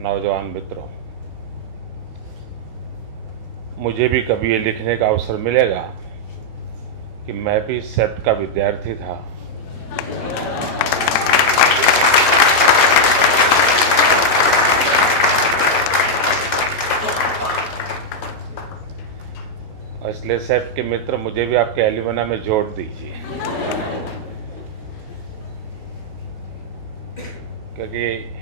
नौजवान मित्रों, मुझे भी कभी ये लिखने का अवसर मिलेगा कि मैं भी सेप्ट का विद्यार्थी था और इसलिए सेप्ट के मित्र मुझे भी आपके एलिमना में जोड़ दीजिए, क्योंकि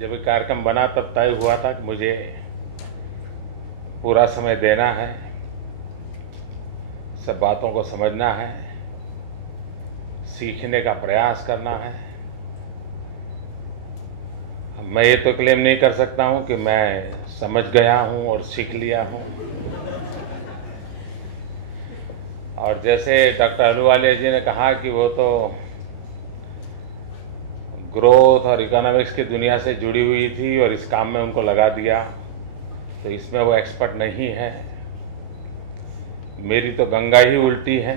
जब ये कार्यक्रम बना तब तय हुआ था कि मुझे पूरा समय देना है, सब बातों को समझना है, सीखने का प्रयास करना है। मैं ये तो क्लेम नहीं कर सकता हूं कि मैं समझ गया हूं और सीख लिया हूं। और जैसे डॉक्टर अहलूवालिया जी ने कहा कि वो तो ग्रोथ और इकोनॉमिक्स की दुनिया से जुड़ी हुई थी और इस काम में उनको लगा दिया, तो इसमें वो एक्सपर्ट नहीं है। मेरी तो गंगा ही उल्टी है,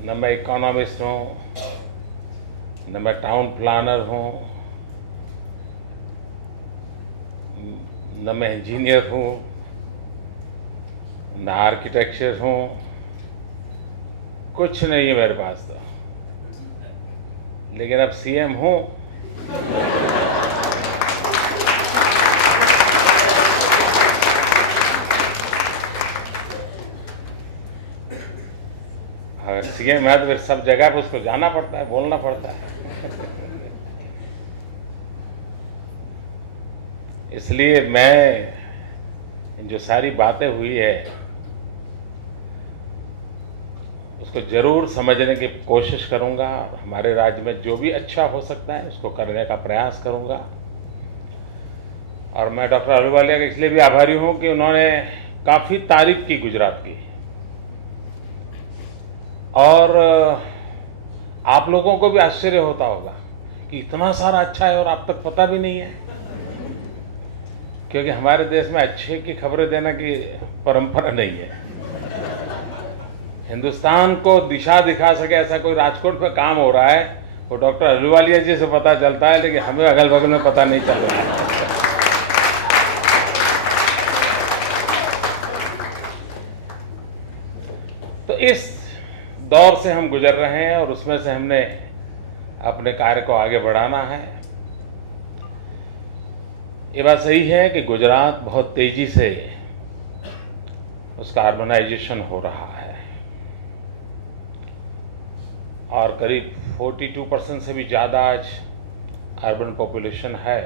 न मैं इकोनॉमिस्ट हूँ, न मैं टाउन प्लानर हूँ, न मैं इंजीनियर हूँ, न आर्किटेक्चर हूँ, कुछ नहीं है मेरे पास तो। लेकिन अब सीएम हूँ। अगर सीएम है तो फिर सब जगह पर उसको जाना पड़ता है, बोलना पड़ता है। इसलिए मैं जो सारी बातें हुई है उसको जरूर समझने की कोशिश करूंगा। हमारे राज्य में जो भी अच्छा हो सकता है उसको करने का प्रयास करूंगा। और मैं डॉक्टर अहलूवालिया के इसलिए भी आभारी हूं कि उन्होंने काफी तारीफ की गुजरात की, और आप लोगों को भी आश्चर्य होता होगा कि इतना सारा अच्छा है और आप तक पता भी नहीं है, क्योंकि हमारे देश में अच्छे की खबरें देने की परंपरा नहीं है। हिंदुस्तान को दिशा दिखा सके ऐसा कोई राजकोट पे काम हो रहा है, वो डॉक्टर अहलूवालिया जी से पता चलता है, लेकिन हमें अगल बगल में पता नहीं चल रहा है। तो इस दौर से हम गुजर रहे हैं और उसमें से हमने अपने कार्य को आगे बढ़ाना है। ये बात सही है कि गुजरात बहुत तेजी से उसका अर्बनाइजेशन हो रहा है और करीब 42% से भी ज़्यादा आज अर्बन पॉपुलेशन है,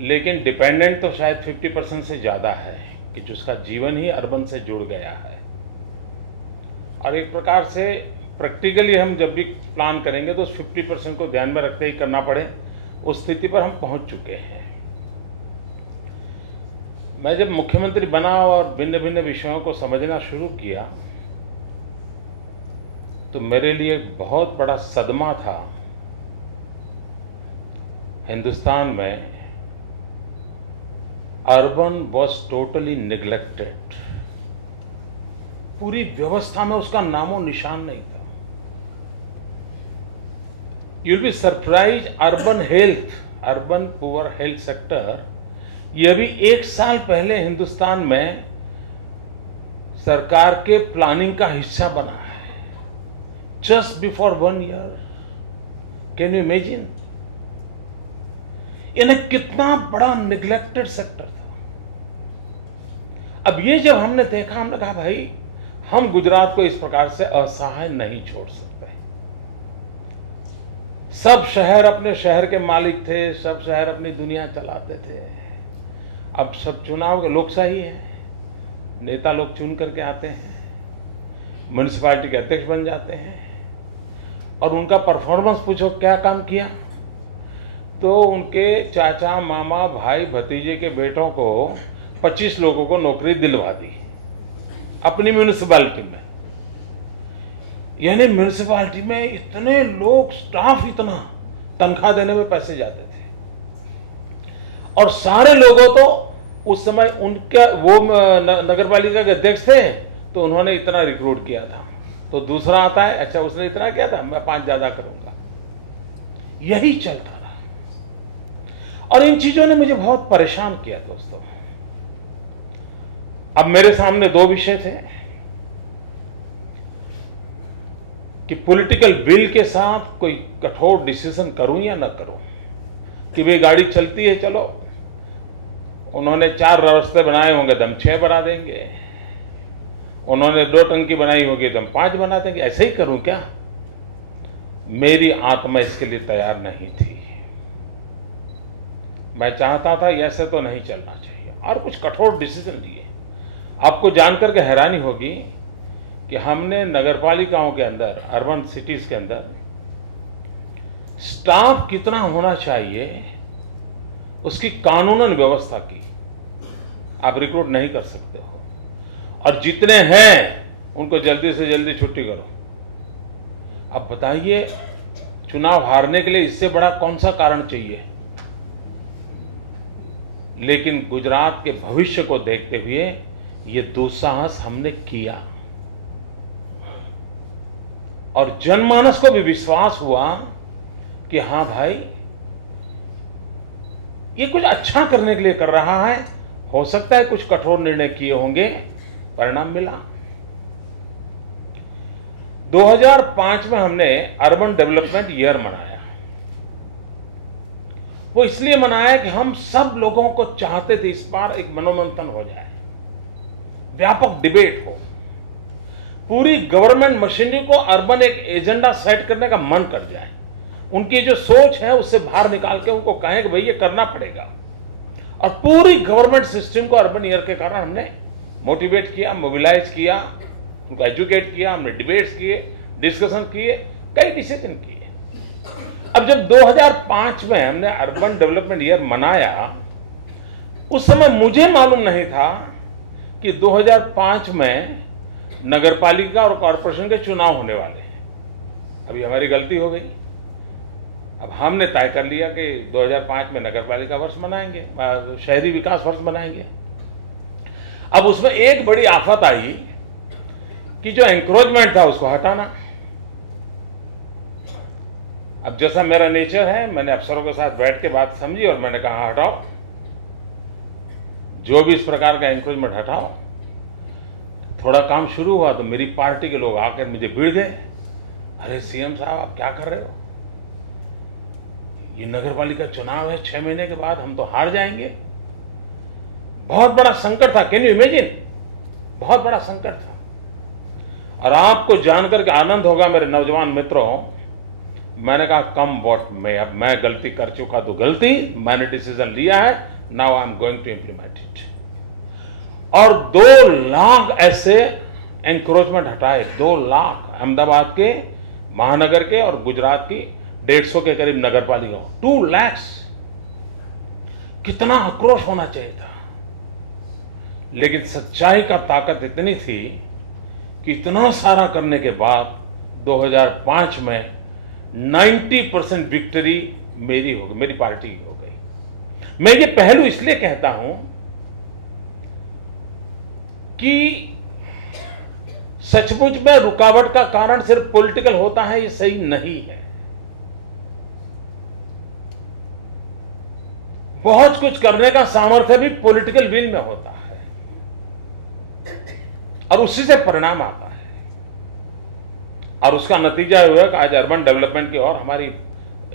लेकिन डिपेंडेंट तो शायद 50% से ज़्यादा है कि जिसका जीवन ही अर्बन से जुड़ गया है। और एक प्रकार से प्रैक्टिकली हम जब भी प्लान करेंगे तो उस 50% को ध्यान में रखते ही करना पड़े, उस स्थिति पर हम पहुंच चुके हैं। मैं जब मुख्यमंत्री बना और भिन्न भिन्न विषयों को समझना शुरू किया तो मेरे लिए एक बहुत बड़ा सदमा था। हिंदुस्तान में अर्बन वॉज टोटली निग्लेक्टेड, पूरी व्यवस्था में उसका नामो निशान नहीं था। You will be surprise, urban health, urban poor health sector, ये अभी 1 साल पहले हिंदुस्तान में सरकार के प्लानिंग का हिस्सा बना है। Just before 1 year, can you imagine? इन्हें कितना बड़ा निग्लेक्टेड सेक्टर था। अब ये जब हमने देखा, हमने कहा भाई हम गुजरात को इस प्रकार से असहाय नहीं छोड़ सकते। सब शहर अपने शहर के मालिक थे, सब शहर अपनी दुनिया चलाते थे। अब सब चुनाव के लोकशाही है, नेता लोग चुन करके आते हैं, म्युनिसिपैलिटी के अध्यक्ष बन जाते हैं और उनका परफॉर्मेंस पूछो क्या काम किया, तो उनके चाचा, मामा, भाई, भतीजे के बेटों को 25 लोगों को नौकरी दिलवा दी अपनी म्युनिसिपैलिटी में। यानी म्युनिसिपैलिटी में इतने लोग, स्टाफ इतना, तनख्वाह देने में पैसे जाते थे। और सारे लोगों तो उस समय उनका वो नगरपालिका के अध्यक्ष थे तो उन्होंने इतना रिक्रूट किया था, तो दूसरा आता है, अच्छा उसने इतना किया था, मैं 5 ज्यादा करूंगा। यही चलता रहा और इन चीजों ने मुझे बहुत परेशान किया दोस्तों। अब मेरे सामने दो विषय थे कि पॉलिटिकल विल के साथ कोई कठोर डिसीजन करूं या न करूं, कि भाई गाड़ी चलती है चलो, उन्होंने 4 रास्ते बनाए होंगे तो हम 6 बना देंगे, उन्होंने 2 टंकी बनाई होगी तो हम 5 बना देंगे, ऐसे ही करूं क्या? मेरी आत्मा इसके लिए तैयार नहीं थी। मैं चाहता था ऐसे तो नहीं चलना चाहिए और कुछ कठोर डिसीजन लिए। आपको जानकर के हैरानी होगी कि हमने नगरपालिकाओं के अंदर, अर्बन सिटीज के अंदर स्टाफ कितना होना चाहिए उसकी कानूनन व्यवस्था की। आप रिक्रूट नहीं कर सकते हो और जितने हैं उनको जल्दी से जल्दी छुट्टी करो। अब बताइए, चुनाव हारने के लिए इससे बड़ा कौन सा कारण चाहिए? लेकिन गुजरात के भविष्य को देखते हुए ये दुस्साहस हमने किया और जनमानस को भी विश्वास हुआ कि हां भाई, ये कुछ अच्छा करने के लिए कर रहा है, हो सकता है कुछ कठोर निर्णय किए होंगे, परिणाम मिला। 2005 में हमने अर्बन डेवलपमेंट ईयर मनाया। वो इसलिए मनाया कि हम सब लोगों को चाहते थे इस बार एक मनोमंथन हो जाए, व्यापक डिबेट हो, पूरी गवर्नमेंट मशीनरी को अर्बन एक एजेंडा सेट करने का मन कर जाए, उनकी जो सोच है उससे बाहर निकाल के उनको कहें कि भाई ये करना पड़ेगा। और पूरी गवर्नमेंट सिस्टम को अर्बन ईयर के कारण हमने मोटिवेट किया, मोबिलाइज किया, उनको एजुकेट किया, हमने डिबेट्स किए, डिस्कशन किए, कई डिसीजन किए। अब जब 2005 में हमने अर्बन डेवलपमेंट ईयर मनाया, उस समय मुझे मालूम नहीं था कि 2005 में नगरपालिका और कॉरपोरेशन के चुनाव होने वाले हैं। अभी हमारी गलती हो गई। अब हमने तय कर लिया कि 2005 में नगरपालिका वर्ष मनाएंगे, शहरी विकास वर्ष मनाएंगे। अब उसमें एक बड़ी आफत आई कि जो एंक्रोचमेंट था उसको हटाना। अब जैसा मेरा नेचर है, मैंने अफसरों के साथ बैठ के बात समझी और मैंने कहा हटाओ, जो भी इस प्रकार का एंक्रोचमेंट हटाओ। थोड़ा काम शुरू हुआ तो मेरी पार्टी के लोग आकर मुझे भिड़ गए, अरे सीएम साहब आप क्या कर रहे हो, ये नगरपालिका चुनाव है, 6 महीने के बाद हम तो हार जाएंगे। बहुत बड़ा संकट था, कैन यू इमेजिन, बहुत बड़ा संकट था। और आपको जानकर के आनंद होगा मेरे नौजवान मित्रों, मैंने कहा कम वॉट में, अब मैं गलती कर चुका तो गलती, मैंने डिसीजन लिया है, now I am going to implement it. और 2 लाख ऐसे एंक्रोचमेंट हटाए, 2 लाख अहमदाबाद के, महानगर के और गुजरात की 150 के करीब नगरपालिका, 2 लाख। कितना आक्रोश होना चाहिए था, लेकिन सच्चाई का ताकत इतनी थी कि इतना सारा करने के बाद 2005 में 90% विक्ट्री मेरी हो गई, मेरी पार्टी की हो गई। मैं ये पहलू इसलिए कहता हूं कि सचमुच में रुकावट का कारण सिर्फ पॉलिटिकल होता है, ये सही नहीं है। बहुत कुछ करने का सामर्थ्य भी पॉलिटिकल विल में होता है और उसी से परिणाम आता है। और उसका नतीजा हुआ कि आज अर्बन डेवलपमेंट की ओर हमारी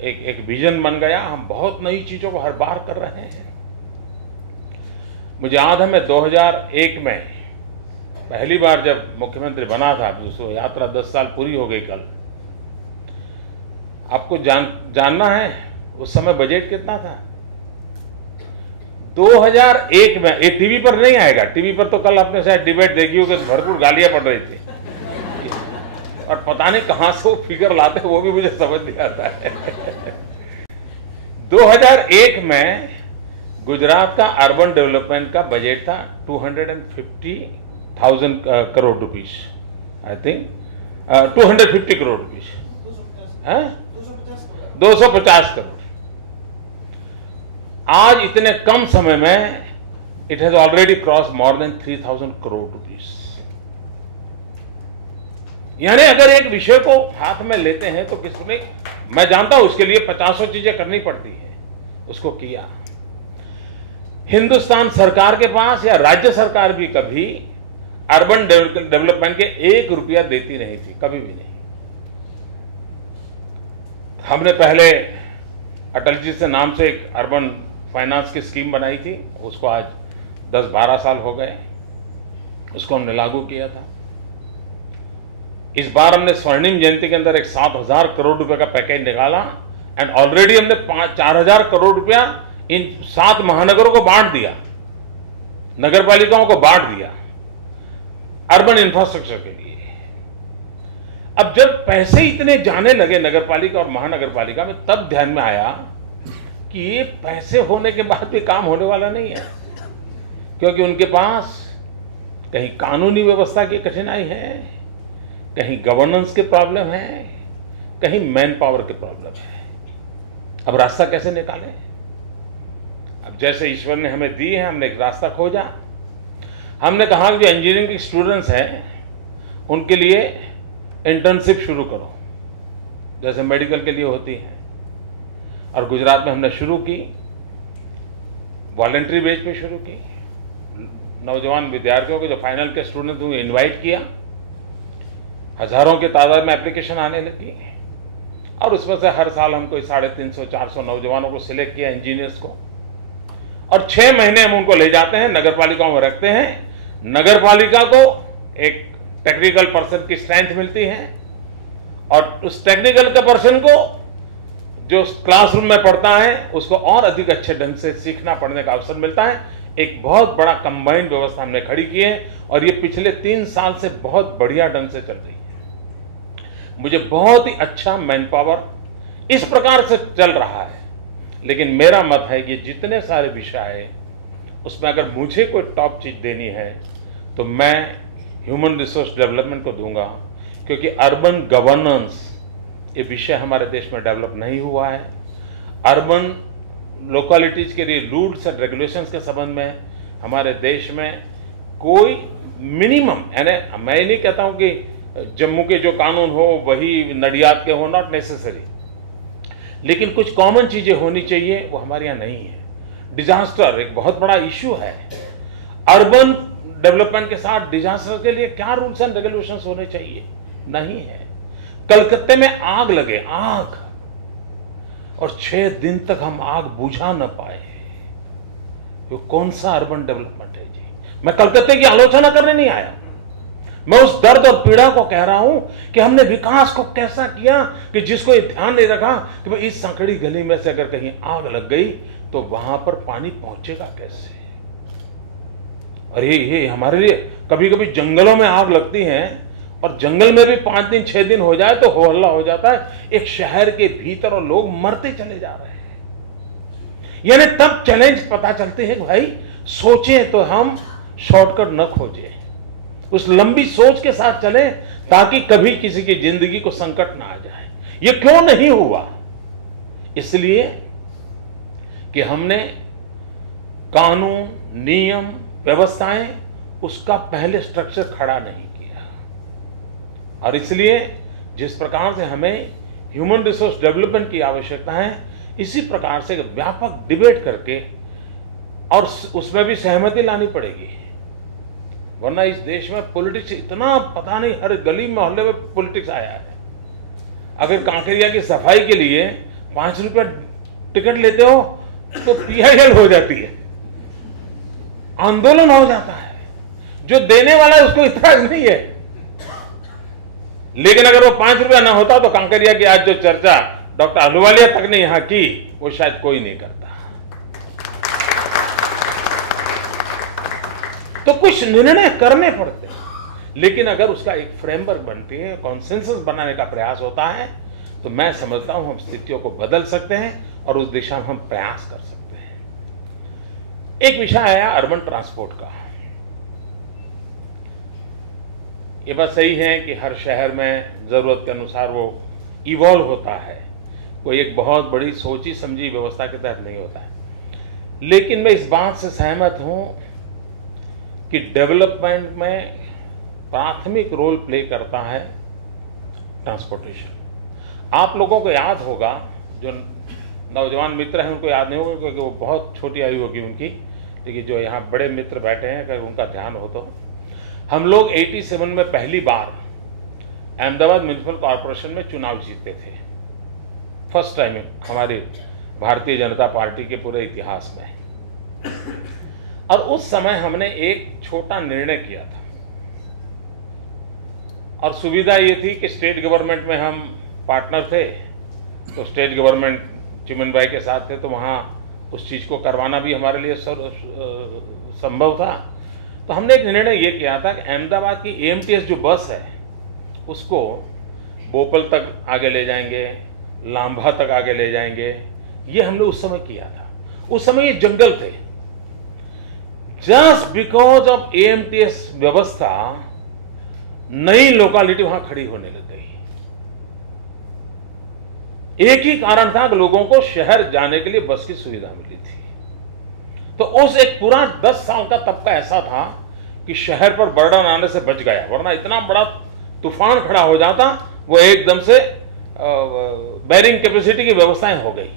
एक विजन बन गया। हम बहुत नई चीजों को हर बार कर रहे हैं। मुझे याद है, मैं 2001 में पहली बार जब मुख्यमंत्री बना था, उसको यात्रा 10 साल पूरी हो गई कल। आपको जानना है उस समय बजट कितना था? 2001 में, ये टीवी पर नहीं आएगा, टीवी पर तो कल आपने शायद डिबेट देखी होगी, भरपूर गालियां पड़ रही थी और पता नहीं कहां से वो फिगर लाते वो भी मुझे समझ नहीं आता है। 2001 में गुजरात का अर्बन डेवलपमेंट का बजट था 250,000 crore rupees, I think 250 crore rupees, 250 crore. आज इतने कम समय में it has already cross more than 3,000 crore rupees. यानी अगर एक विषय को हाथ में लेते हैं तो किसी मैं जानता हूं उसके लिए 50 चीजें करनी पड़ती हैं, उसको किया। हिंदुस्तान सरकार के पास या राज्य सरकार भी कभी अर्बन डेवलपमेंट के 1 रुपया देती नहीं थी, कभी भी नहीं। हमने पहले अटल जी से नाम से एक अर्बन फाइनेंस की स्कीम बनाई थी, उसको आज 10-12 साल हो गए, उसको हमने लागू किया था। इस बार हमने स्वर्णिम जयंती के अंदर एक 7,000 करोड़ रुपए का पैकेज निकाला एंड ऑलरेडी हमने 4,000 करोड़ रुपया इन 7 महानगरों को बांट दिया, नगर पालिकाओं को बांट दिया अर्बन इंफ्रास्ट्रक्चर के लिए। अब जब पैसे इतने जाने लगे नगर पालिका और महानगर पालिका में, तब ध्यान में आया कि ये पैसे होने के बाद भी काम होने वाला नहीं है, क्योंकि उनके पास कहीं कानूनी व्यवस्था की कठिनाई है, कहीं गवर्नेंस के प्रॉब्लम है, कहीं मैन पावर के प्रॉब्लम है। अब रास्ता कैसे निकालें? अब जैसे ईश्वर ने हमें दी है, हमने एक रास्ता खोजा। हमने कहा कि जो इंजीनियरिंग के स्टूडेंट्स हैं उनके लिए इंटर्नशिप शुरू करो, जैसे मेडिकल के लिए होती है। और गुजरात में हमने शुरू की, वॉलंटरी बेस पे शुरू की। नौजवान विद्यार्थियों को, जो फाइनल के स्टूडेंट हुए, इनवाइट किया। हजारों की तादाद में एप्लीकेशन आने लगी और उसमें से हर साल हम कोई 350-400 नौजवानों को सिलेक्ट किया, इंजीनियर्स को, और 6 महीने हम उनको ले जाते हैं, नगर पालिकाओं में रखते हैं। नगर पालिका को एक टेक्निकल पर्सन की स्ट्रेंथ मिलती है और उस टेक्निकल के पर्सन को जो क्लासरूम में पढ़ता है उसको और अधिक अच्छे ढंग से सीखना पढ़ने का अवसर मिलता है। एक बहुत बड़ा कंबाइंड व्यवस्था हमने खड़ी की है और ये पिछले 3 साल से बहुत बढ़िया ढंग से चल रही है। मुझे बहुत ही अच्छा मैन पावर इस प्रकार से चल रहा है। लेकिन मेरा मत है कि जितने सारे विषय आए उसमें अगर मुझे कोई टॉप चीज देनी है तो मैं ह्यूमन रिसोर्स डेवलपमेंट को दूंगा, क्योंकि अर्बन गवर्नेंस ये विषय हमारे देश में डेवलप नहीं हुआ है। अर्बन लोकेलिटीज के लिए रूल्स एंड रेगुलेशंस के संबंध में हमारे देश में कोई मिनिमम, यानी मैं नहीं कहता हूं कि जम्मू के जो कानून हो वही नडियाद के हो, नॉट नेसेसरी, लेकिन कुछ कॉमन चीजें होनी चाहिए, वो हमारे यहां नहीं है। डिजास्टर एक बहुत बड़ा इश्यू है। अर्बन डेवलपमेंट के साथ डिजास्टर के लिए क्या रूल्स एंड रेगुलेशंस होने चाहिए? नहीं है। कलकत्ते में आग लगे, आग, और 6 दिन तक हम आग बुझा न पाए, वो कौन सा अर्बन डेवलपमेंट है जी? मैं कलकत्ते की आलोचना करने नहीं आया, मैं उस दर्द और पीड़ा को कह रहा हूं कि हमने विकास को कैसा किया कि जिसको ये ध्यान नहीं रखा कि भाई इस संकड़ी गली में से अगर कहीं आग लग गई तो वहां पर पानी पहुंचेगा कैसे। और ये हमारे लिए कभी कभी जंगलों में आग लगती है और जंगल में भी 5 दिन 6 दिन हो जाए तो हो हल्ला हो जाता है, एक शहर के भीतर और लोग मरते चले जा रहे हैं। यानी तब चैलेंज पता चलते हैं कि भाई सोचें तो हम शॉर्टकट न खोजें, उस लंबी सोच के साथ चलें ताकि कभी किसी की जिंदगी को संकट ना आ जाए। ये क्यों नहीं हुआ? इसलिए कि हमने कानून, नियम, व्यवस्थाएं, उसका पहले स्ट्रक्चर खड़ा नहीं किया। और इसलिए जिस प्रकार से हमें ह्यूमन रिसोर्स डेवलपमेंट की आवश्यकता है, इसी प्रकार से व्यापक डिबेट करके और उसमें भी सहमति लानी पड़ेगी, वरना इस देश में पॉलिटिक्स इतना, पता नहीं, हर गली मोहल्ले में पॉलिटिक्स आया है। अगर कांकरिया की सफाई के लिए 5 रुपया टिकट लेते हो तो PIL हो जाती है, आंदोलन हो जाता है। जो देने वाला है उसको इतराज नहीं है, लेकिन अगर वो 5 रुपया ना होता तो कांकरिया की आज जो चर्चा डॉक्टर अहलुवालिया तक ने यहां की, वो शायद कोई नहीं करता। तो कुछ निर्णय करने पड़ते हैं, लेकिन अगर उसका एक फ्रेमवर्क बनती है, कॉन्सेंसस बनाने का प्रयास होता है, तो मैं समझता हूं हम स्थितियों को बदल सकते हैं और उस दिशा में हम प्रयास कर सकते हैं। एक विषय आया अर्बन ट्रांसपोर्ट का। ये बात सही है कि हर शहर में जरूरत के अनुसार वो इवॉल्व होता है, कोई एक बहुत बड़ी सोची समझी व्यवस्था के तहत नहीं होता है। लेकिन मैं इस बात से सहमत हूं कि डेवलपमेंट में प्राथमिक रोल प्ले करता है ट्रांसपोर्टेशन। आप लोगों को याद होगा, जो नौजवान मित्र हैं उनको याद नहीं होगा क्योंकि वो बहुत छोटी आयु होगी उनकी, लेकिन जो यहाँ बड़े मित्र बैठे हैं अगर उनका ध्यान हो तो, हम लोग 87 में पहली बार अहमदाबाद म्युनिसिपल कॉरपोरेशन में चुनाव जीते थे, फर्स्ट टाइम हमारी भारतीय जनता पार्टी के पूरे इतिहास में। और उस समय हमने एक छोटा निर्णय किया था, और सुविधा ये थी कि स्टेट गवर्नमेंट में हम पार्टनर थे, तो स्टेट गवर्नमेंट चिमन भाई के साथ थे, तो वहाँ उस चीज़ को करवाना भी हमारे लिए संभव था। तो हमने एक निर्णय ये किया था कि अहमदाबाद की AMTS जो बस है उसको बोपल तक आगे ले जाएंगे, लांभा तक आगे ले जाएंगे। ये हमने उस समय किया था। उस समय ये जंगल थे। जस्ट बिकॉज ऑफ AMTS व्यवस्था नई लोकेलिटी वहां खड़ी होने लग गई। एक ही कारण था कि लोगों को शहर जाने के लिए बस की सुविधा मिली थी। तो उस एक पूरा 10 साल का तबका ऐसा था कि शहर पर बर्डन आने से बच गया, वरना इतना बड़ा तूफान खड़ा हो जाता, वो एकदम से बैरिंग कैपेसिटी की व्यवस्थाएं हो गई।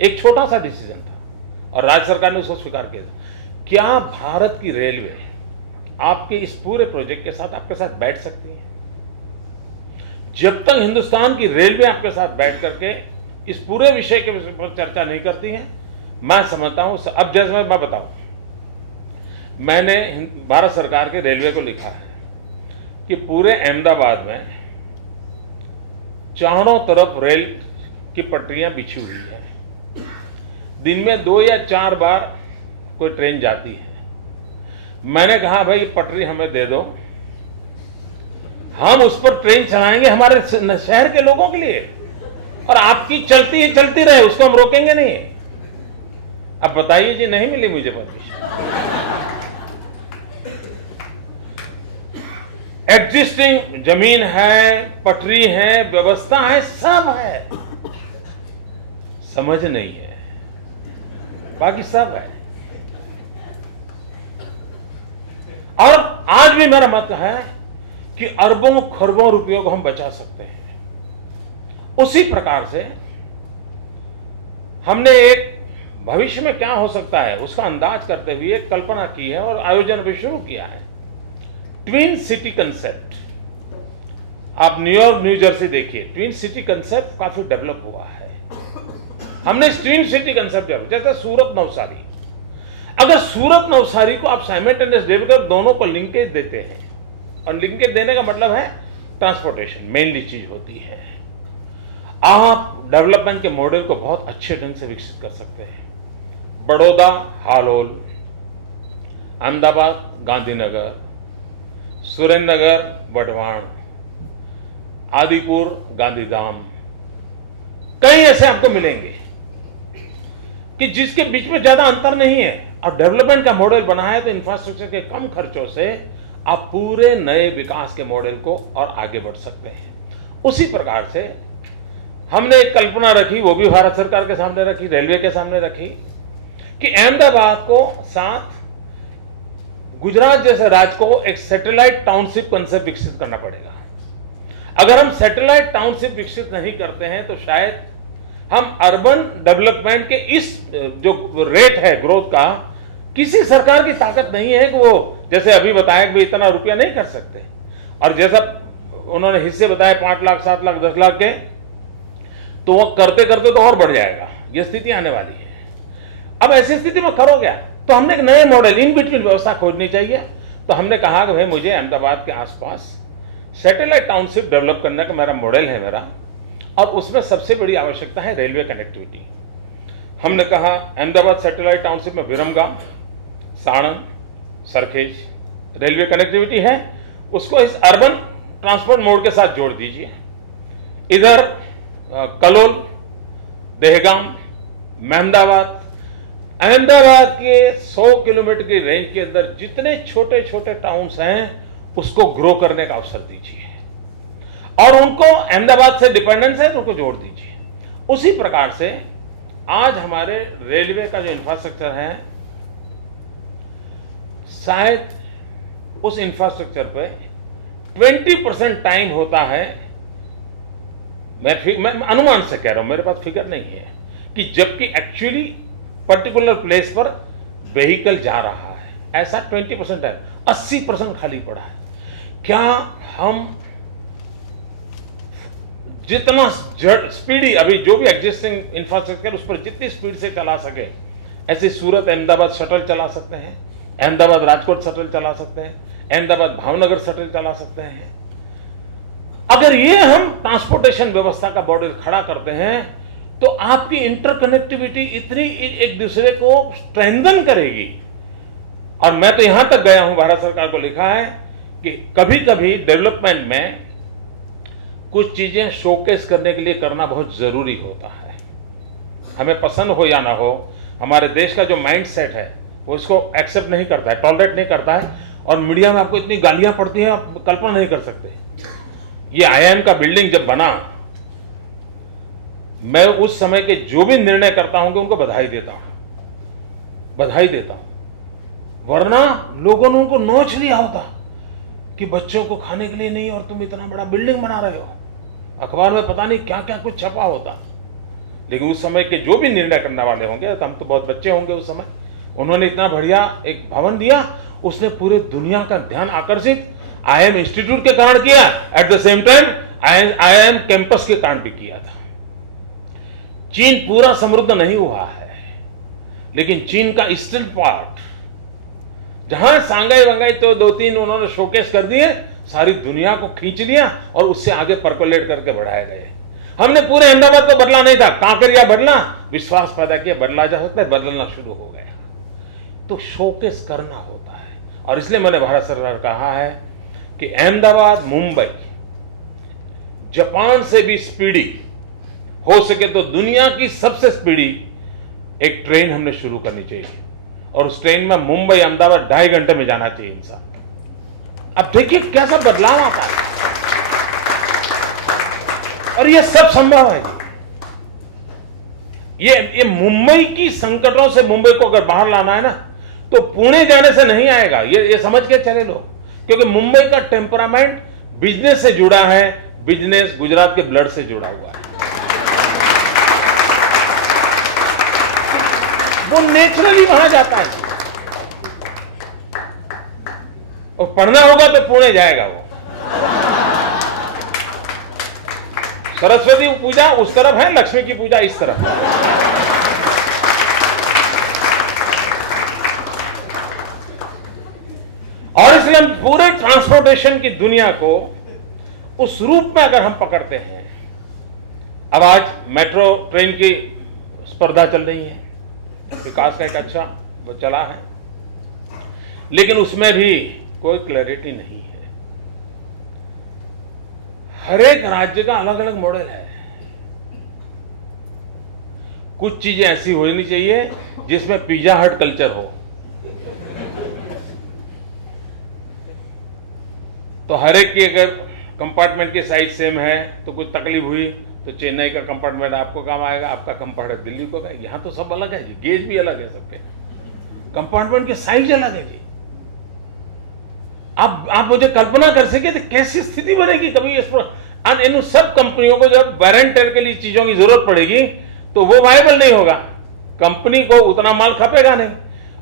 एक छोटा सा डिसीजन था और राज्य सरकार ने उसको स्वीकार किया था। क्या भारत की रेलवे आपके इस पूरे प्रोजेक्ट के साथ आपके साथ बैठ सकती है? जब तक हिंदुस्तान की रेलवे आपके साथ बैठ करके इस पूरे विषय के पर चर्चा नहीं करती है, मैं समझता हूं। अब जैसे मैं बताऊं, मैंने भारत सरकार के रेलवे को लिखा है कि पूरे अहमदाबाद में चारों तरफ रेल की पटरियां बिछी हुई है। दिन में 2 या 4 बार कोई ट्रेन जाती है। मैंने कहा भाई पटरी हमें दे दो, हम उस पर ट्रेन चलाएंगे हमारे शहर के लोगों के लिए, और आपकी चलती रहे, उसको हम रोकेंगे नहीं। अब बताइए जी, नहीं मिली मुझे परमिशन। एग्जिस्टिंग जमीन है, पटरी है, व्यवस्था है, सब है, समझ नहीं है, बाकी सब है। और आज भी मेरा मत है कि अरबों खरबों रुपयों को हम बचा सकते हैं। उसी प्रकार से हमने एक भविष्य में क्या हो सकता है उसका अंदाज करते हुए एक कल्पना की है और आयोजन भी शुरू किया है। ट्विन सिटी कंसेप्ट, आप न्यूयॉर्क न्यू जर्सी देखिए, ट्विन सिटी कंसेप्ट काफी डेवलप हुआ है। हमने ट्विन सिटी कंसेप्ट जैसे सूरत नवसारी, अगर सूरत नवसारी को आप साइमल्टेनियस डेवलप दोनों को लिंकेज देते हैं, और लिंकेज देने का मतलब है ट्रांसपोर्टेशन मेनली चीज होती है, आप डेवलपमेंट के मॉडल को बहुत अच्छे ढंग से विकसित कर सकते हैं। बड़ौदा हालोल, अहमदाबाद गांधीनगर, सुरेंद्र नगर बटवाण, आदिपुर गांधीधाम, कई ऐसे आपको मिलेंगे कि जिसके बीच में ज्यादा अंतर नहीं है और डेवलपमेंट का मॉडल बना है। तो इंफ्रास्ट्रक्चर के कम खर्चों से आप पूरे नए विकास के मॉडल को और आगे बढ़ सकते हैं। उसी प्रकार से हमने एक कल्पना रखी, वो भी भारत सरकार के सामने रखी, रेलवे के सामने रखी, कि अहमदाबाद को साथ गुजरात जैसे राज्य को एक सैटेलाइट टाउनशिप कंसेप्ट विकसित करना पड़ेगा। अगर हम सैटेलाइट टाउनशिप विकसित नहीं करते हैं तो शायद हम अर्बन डेवलपमेंट के इस जो रेट है ग्रोथ का, किसी सरकार की ताकत नहीं है कि वो जैसे अभी बताया कि इतना रुपया नहीं कर सकते, और जैसा उन्होंने हिस्से बताए 5 लाख 7 लाख 10 लाख के, तो वो करते करते तो और बढ़ जाएगा। ये स्थिति आने वाली है। अब ऐसी स्थिति में करो क्या? तो हमने एक नए मॉडल इन बिटवीन व्यवस्था खोजनी चाहिए। तो हमने कहा कि भाई मुझे अहमदाबाद के आसपास सैटेलाइट टाउनशिप डेवलप करने का मेरा मॉडल है मेरा, और उसमें सबसे बड़ी आवश्यकता है रेलवे कनेक्टिविटी। हमने कहा अहमदाबाद सैटेलाइट टाउनशिप में विरमगाम, साणंद, सरखेज रेलवे कनेक्टिविटी है, उसको इस अर्बन ट्रांसपोर्ट मोड के साथ जोड़ दीजिए। इधर कलोल, देहगाम, मेहमदाबाद, अहमदाबाद के 100 किलोमीटर की रेंज के अंदर जितने छोटे छोटे टाउन्स हैं उसको ग्रो करने का अवसर दीजिए, और उनको अहमदाबाद से डिपेंडेंस है तो उनको जोड़ दीजिए। उसी प्रकार से आज हमारे रेलवे का जो इंफ्रास्ट्रक्चर है, शायद उस इंफ्रास्ट्रक्चर पे 20% टाइम होता है मैं अनुमान से कह रहा हूं, मेरे पास फिगर नहीं है, कि जबकि एक्चुअली पर्टिकुलर प्लेस पर व्हीकल जा रहा है, ऐसा 20% है, 80% खाली पड़ा है। क्या हम जितना स्पीडी अभी जो भी एग्जिस्टिंग इंफ्रास्ट्रक्चर उस पर जितनी स्पीड से चला सके, ऐसे सूरत अहमदाबाद शटल चला सकते हैं, अहमदाबाद राजकोट शटल चला सकते हैं, अहमदाबाद भावनगर शटल चला सकते हैं। अगर ये हम ट्रांसपोर्टेशन व्यवस्था का मॉडल खड़ा करते हैं तो आपकी इंटरकनेक्टिविटी इतनी एक दूसरे को स्ट्रेंथन करेगी। और मैं तो यहां तक गया हूं, भारत सरकार को लिखा है कि कभी कभी डेवलपमेंट में कुछ चीजें शोकेस करने के लिए करना बहुत जरूरी होता है। हमें पसंद हो या ना हो, हमारे देश का जो माइंड सेट है वो इसको एक्सेप्ट नहीं करता है, टॉलरेट नहीं करता है, और मीडिया में आपको इतनी गालियां पड़ती हैं आप कल्पना नहीं कर सकते। ये आईआईएम का बिल्डिंग जब बना, मैं उस समय के जो भी निर्णय करता हूं उनको बधाई देता हूं, वरना लोगों ने उनको नोच लिया होता कि बच्चों को खाने के लिए नहीं और तुम इतना बड़ा बिल्डिंग बना रहे हो। अखबार में पता नहीं क्या क्या कुछ छपा होता। लेकिन उस समय के जो भी निर्णय करने वाले होंगे, हम तो बहुत बच्चे होंगे उस समय, उन्होंने इतना बढ़िया एक भवन दिया, उसने पूरे दुनिया का ध्यान आकर्षित आईआईएम इंस्टीट्यूट के कारण किया, at the same time IIM campus के कारण भी किया था। चीन पूरा समृद्ध नहीं हुआ है, लेकिन चीन का ईस्टर्न पार्ट जहां सांघाई वंगाई तो 2-3 उन्होंने शोकेस कर दिए, सारी दुनिया को खींच लिया और उससे आगे परकोलेट करके बढ़ाए गए। हमने पूरे अहमदाबाद को बदला नहीं था, कांकरिया बदला, विश्वास पैदा किया, बदला जा सकता है, बदलना शुरू हो गया। तो शोकेस करना होता है, और इसलिए मैंने भारत सरकार कहा है कि अहमदाबाद मुंबई जापान से भी स्पीडी हो सके तो दुनिया की सबसे स्पीडी एक ट्रेन हमने शुरू करनी चाहिए, और उस ट्रेन में मुंबई अहमदाबाद 2.5 घंटे में जाना चाहिए इंसान। अब देखिए कैसा बदलाव आता है, और ये सब संभव है। ये मुंबई की संकटों से मुंबई को अगर बाहर लाना है ना, तो पुणे जाने से नहीं आएगा, ये समझ के चले लोग, क्योंकि मुंबई का टेम्परामेंट बिजनेस से जुड़ा है, बिजनेस गुजरात के ब्लड से जुड़ा हुआ है, वो नेचुरली वहां जाता है। और पढ़ना होगा तो पुणे जाएगा वो। सरस्वती पूजा उस तरफ है, लक्ष्मी की पूजा इस तरफ है। और इसलिए हम पूरे ट्रांसपोर्टेशन की दुनिया को उस रूप में अगर हम पकड़ते हैं, अब आज मेट्रो ट्रेन की स्पर्धा चल रही है, विकास का एक अच्छा वो चला है, लेकिन उसमें भी कोई क्लैरिटी नहीं है। हर एक राज्य का अलग अलग मॉडल है। कुछ चीजें ऐसी होनी चाहिए जिसमें पिज्जा हट कल्चर हो, तो हर एक की अगर कंपार्टमेंट की साइज सेम है तो कुछ तकलीफ हुई तो चेन्नई का कंपार्टमेंट आपको काम आएगा, आपका कंपार्टमेंट दिल्ली को आएगा। यहां तो सब अलग है जी, गेज भी अलग है सबके, कंपार्टमेंट की साइज अलग है जी। आप मुझे कल्पना कर सके तो कैसी स्थिति बनेगी कभी इस पर। इन सब कंपनियों को जब वारंटर के लिए चीजों की जरूरत पड़ेगी तो वो वायबल नहीं होगा, कंपनी को उतना माल खपेगा नहीं,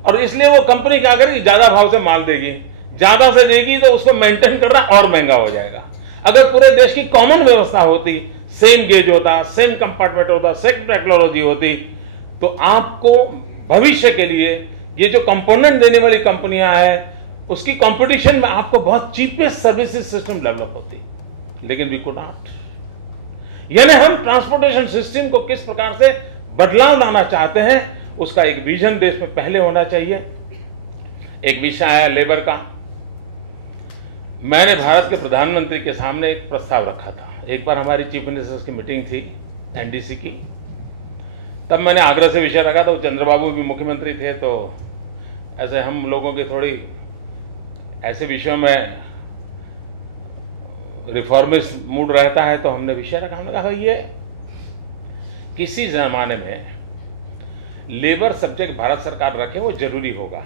और इसलिए वो कंपनी क्या करेगी, ज्यादा भाव से माल देगी, ज्यादा से देगी तो उसको मेंटेन करना और महंगा हो जाएगा। अगर पूरे देश की कॉमन व्यवस्था होती, सेम गेज होता, सेम कंपार्टमेंट होता, सेम टेक्नोलॉजी होती, तो आपको भविष्य के लिए ये जो कंपोनेंट देने वाली कंपनियां हैं उसकी कंपटीशन में आपको बहुत चीपेस्ट सर्विसेज सिस्टम डेवलप होती, लेकिन वी कुड नॉट। यानी हम ट्रांसपोर्टेशन सिस्टम को किस प्रकार से बदलाव लाना चाहते हैं, उसका एक विजन देश में पहले होना चाहिए। एक विषय आया लेबर का, मैंने भारत के प्रधानमंत्री के सामने एक प्रस्ताव रखा था। एक बार हमारी चीफ मिनिस्टर्स की मीटिंग थी एनडीसी की, तब मैंने आग्रह से विषय रखा था, चंद्रबाबू भी मुख्यमंत्री थे, तो ऐसे हम लोगों की थोड़ी ऐसे विषयों में रिफॉर्मिस्ट मूड रहता है, तो हमने विषय रखा, हमने कहा ये किसी जमाने में लेबर सब्जेक्ट भारत सरकार रखे वो जरूरी होगा,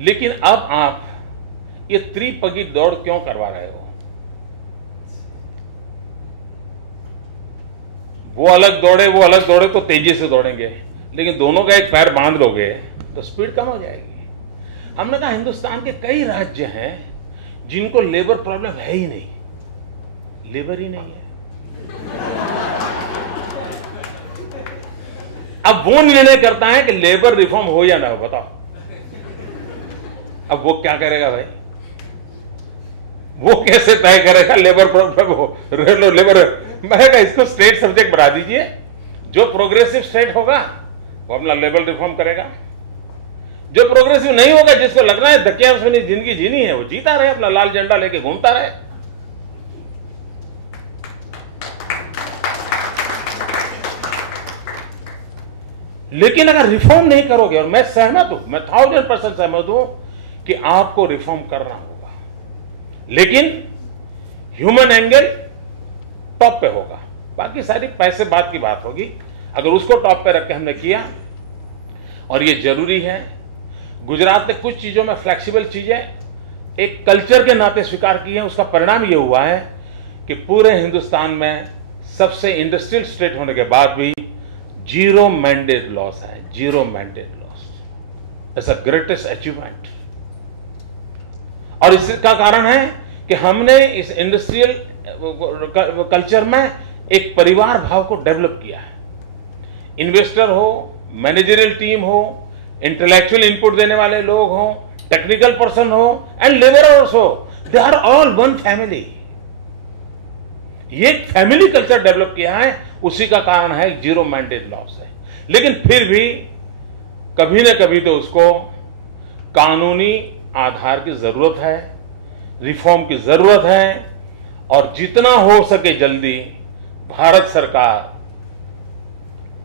लेकिन अब आप ये त्रिपगी दौड़ क्यों करवा रहे हो? वो अलग दौड़े तो तेजी से दौड़ेंगे, लेकिन दोनों का एक पैर बांध लोगे तो स्पीड कम हो जाएगी। हमने कहा हिंदुस्तान के कई राज्य हैं जिनको लेबर प्रॉब्लम है ही नहीं, लेबर ही नहीं है। अब वो निर्णय करता है कि लेबर रिफॉर्म हो या ना हो, बताओ। अब वो क्या करेगा भाई? वो कैसे तय करेगा लेबर प्रॉब्लम हो? लेबर, मैं कहा इसको स्टेट सब्जेक्ट बना दीजिए। जो प्रोग्रेसिव स्टेट होगा वो अपना लेबर रिफॉर्म करेगा, जो प्रोग्रेसिव नहीं होगा, जिसको लगना है धक्कियां से जिंदगी जीनी है, वो जीता रहे, अपना लाल झंडा लेके घूमता रहे। लेकिन अगर रिफॉर्म नहीं करोगे, और मैं सहमत हूं, मैं 1000% सहमत हूं कि आपको रिफॉर्म करना होगा, लेकिन ह्यूमन एंगल टॉप पे होगा, बाकी सारी पैसे बाद की बात होगी। अगर उसको टॉप पे रख के हमने किया, और ये जरूरी है, गुजरात ने कुछ चीजों में फ्लेक्सिबल चीजें एक कल्चर के नाते स्वीकार की है। उसका परिणाम ये हुआ है कि पूरे हिंदुस्तान में सबसे इंडस्ट्रियल स्टेट होने के बाद भी जीरो मैंडेट लॉस है, zero mandate loss. It's a greatest achievement. और इसका कारण है कि हमने इस इंडस्ट्रियल कल्चर में एक परिवार भाव को डेवलप किया है। इन्वेस्टर हो, मैनेजरियल टीम हो, इंटेलेक्चुअल इनपुट देने वाले लोग हो, टेक्निकल पर्सन हो, एंड लेबरर्स हो, they are all one family. ये फैमिली कल्चर डेवलप किया है, उसी का कारण है जीरो मैंडेट लॉस है। लेकिन फिर भी कभी ना कभी तो उसको कानूनी आधार की जरूरत है, रिफॉर्म की जरूरत है, और जितना हो सके जल्दी भारत सरकार